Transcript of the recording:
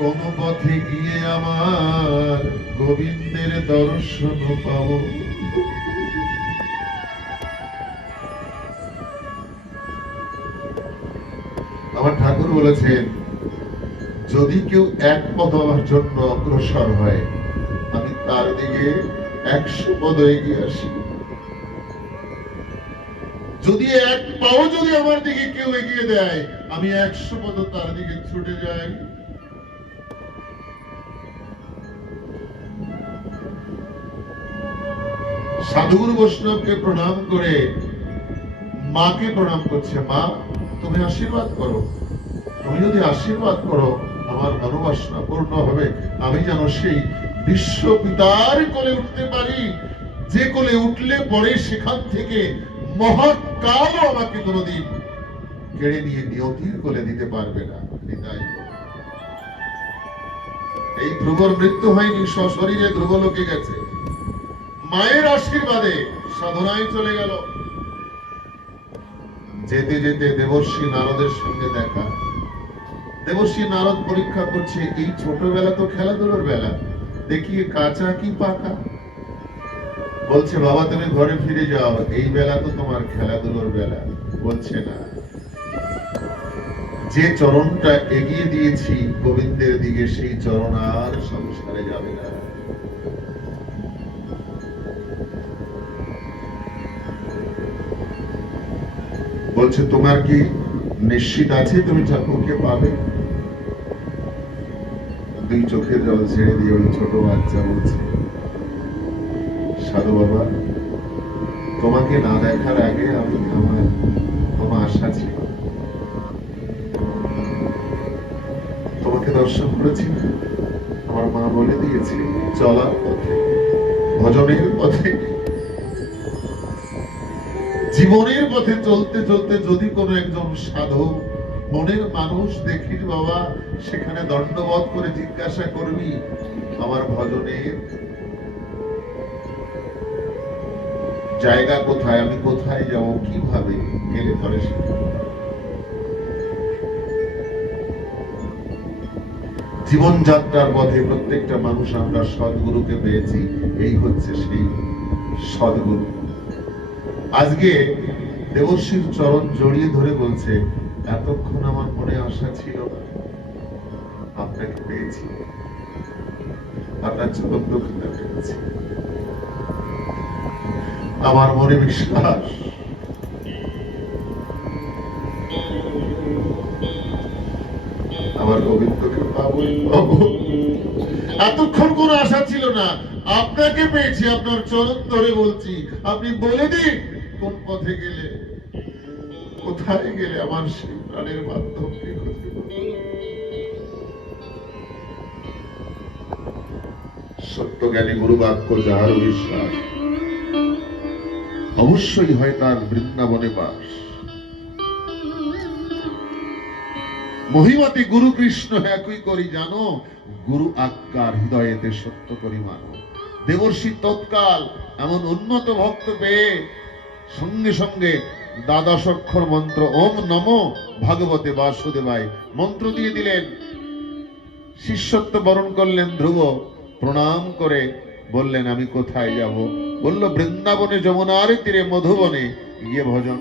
কোন পথে গিয়ে আমার গোবিন্দের দর্শন পাবো। আমার ঠাকুর বলেছেন, যদি কেউ এক পদ আমার জন্য অগ্রসর হয়, আমি তার দিকে 100 পদ এগিয়ে আসি। যদি এক পাও যদি আমার দিকে কেউ এগিয়ে দেয়, আমি 100 পদ তার দিকে ছুটে যাই। সাধুগুরু বৈষ্ণবকে প্রণাম করে মাকে প্রণাম করছে, মা তুমি আশীর্বাদ করো, তুমি যদি আশীর্বাদ করো আমার মনোবাসনা পূর্ণ হবে, আমি যেন সেই বিশ্ব পিতার কোলে উঠতে পারি, যে কোলে উঠলে পরে সেখান থেকে মহাকাল আমাকে কোনদিন কেড়ে নিয়ে নিয়তির কোলে দিতে পারবে না। এই ধ্রুবর মৃত্যু হয়নি, সশরীরে ধ্রুব লোকে গেছে, মায়ের আশীর্বাদে সাধনায় চলে গেল। যেতে যেতে দেবর্ষি নারদের সঙ্গে দেখা। দেবর্ষি নারদ পরীক্ষা করছে, এই ছোটবেলা তো খেলাধুলোর বেলা, দেখি কাঁচা কি পাকা। বলছে, বাবা তুমি ঘরে ফিরে যাও, এই বেলা তো তোমার খেলাধুলোর বেলা। বলছে না, যে চরণটা এগিয়ে দিয়েছি গোবিন্দের দিকে, সেই চরণ আর সংসারে যাবে না। বলছে, তোমার কি নিশ্চিত আছে তুমি ঠাকুরকে পাবে? দুই চোখের জল ছেড়ে দিয়ে ওই ছোট বাচ্চা বলছে, সাধু বাবা তোমাকে না দেখার আগে আমার কোনো আশা ছিল, তোমাকে দর্শন করেছি, আমার মা বলে দিয়েছে চলার পথে, ভজনের পথে, জীবনের পথে চলতে চলতে যদি কোনো একজন সাধু মনের মানুষ দেখিস বাবা, সেখানে দণ্ডবোধ করে জিজ্ঞাসা করবি আমার ভজনের জায়গা কোথায়, আমি কোথায় যাব, কিভাবে গেলে পরে। জীবনযাত্রার পথে প্রত্যেকটা মানুষ আমরা সদ্গুরুকে পেয়েছি, এই হচ্ছে সেই সদ্গুরু। আজকে দেবর্ষির চরণ জড়িয়ে ধরে বলছে, এতক্ষণ আমার মনে আশা ছিল না, আপনাকে পেয়েছি, আপনার চরণ দক্ষিণা পেয়েছি, আমার মনে বিশ্বাস আমার গোবিন্দকে পাবো। এতক্ষণ কোন আশা ছিল না, আপনাকে পেয়েছি, আপনার চরণ ধরে বলছি, আপনি বলে দিন কোন পথে গেলে, কোথায় গেলে আমার সেই প্রাণের মাধ্যমকে খুঁজে পাবো। সত্যজ্ঞানী গুরু বাক্য যাহার বিশ্বাস, অবশ্যই হয় তার বৃন্দাবনে বাস। মহিমতি গুরু কৃষ্ণ একই করি জানো, গুরু আজ্ঞার হৃদয়েতে সত্য করি মানো। দেবর্ষি তৎকাল এমন উন্নত ভক্ত পেয়ে সঙ্গে সঙ্গে দ্বাদশ অক্ষর মন্ত্র ওম নমো ভগবতে বাসুদেবায় মন্ত্র দিয়ে দিলেন। শিষ্যত্ব বরণ করলেন ধ্রুব, প্রণাম করে বললেন আমি কোথায় যাব? বলল বৃন্দাবনে, যমুনার তীরে, মধুবনে গিয়ে ভজন